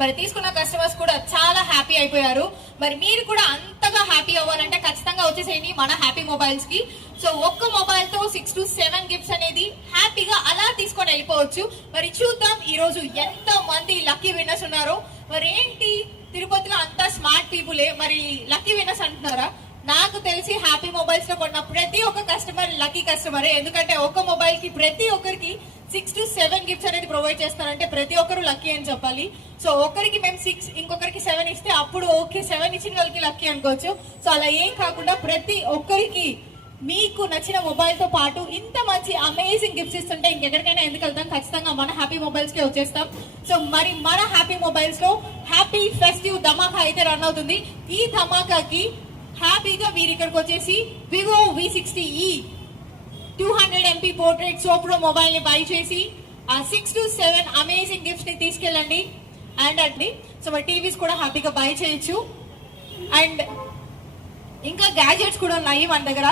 మరి తీసుకున్న కస్టమర్స్ కూడా చాలా హ్యాపీ అయిపోయారు. మరి మీరు కూడా అంతగా హ్యాపీ అవ్వాలంటే ఖచ్చితంగా వచ్చేసేయండి మన హ్యాపీ మొబైల్స్ కి. సో ఒక్క మొబైల్ తో 6 to 7 గిఫ్ట్స్ అనేది హ్యాపీగా అలా తీసుకొని వెళ్ళిపోవచ్చు. మరి చూద్దాం ఈ రోజు ఎంత మంది లక్కీ విన్నర్స్ ఉన్నారో. మరి ఏంటి తిరుపతిలో అంతా స్మార్ట్ పీపులే, మరి లక్కీ విన్నర్స్ అంటున్నారా? నాకు తెలిసి హ్యాపీ మొబైల్స్ లో కొన్న ప్రతి ఒక్క కస్టమర్ లక్కీ కస్టమరే. ఎందుకంటే ఒక మొబైల్ కి ప్రతి ఒక్కరికి 6 to 7 గిఫ్ట్స్ అనేది ప్రొవైడ్ చేస్తారంటే ప్రతి ఒక్కరు లక్కీ అని చెప్పాలి. సో ఒకరికి మేము 6 ఇంకొకరికి 7 ఇస్తే అప్పుడు ఓకే 7 ఇచ్చిన వాళ్ళకి లక్కీ అనుకోవచ్చు. సో అలా ఏం కాకుండా ప్రతి ఒక్కరికి మీకు నచ్చిన మొబైల్ తో పాటు ఇంత మంచి అమేజింగ్ గిఫ్ట్స్ ఇస్తుంటే ఇంకెక్కడికైనా ఎందుకు వెళ్తాం, ఖచ్చితంగా మన హ్యాపీ మొబైల్స్ కి వచ్చేస్తాం. సో మరి మన హ్యాపీ మొబైల్స్ లో హ్యాపీ ఫెస్టివ్ ధమాకా అయితే రన్ అవుతుంది. ఈ ధమాకాకి హ్యాపీగా మీరు ఇక్కడికి వచ్చేసి Vivo V60e 200 MP portrait so pro mobile ని బై చేసి ఆ 6 to 7 అమేజింగ్ గిఫ్ట్స్ ని తీసుకెళ్ళండి. అండ్ సో మరి టీవీస్ కూడా హ్యాపీగా బై చేయొచ్చు. అండ్ ఇంకా గ్యాజెట్స్ కూడా ఉన్నాయి మన దగ్గర.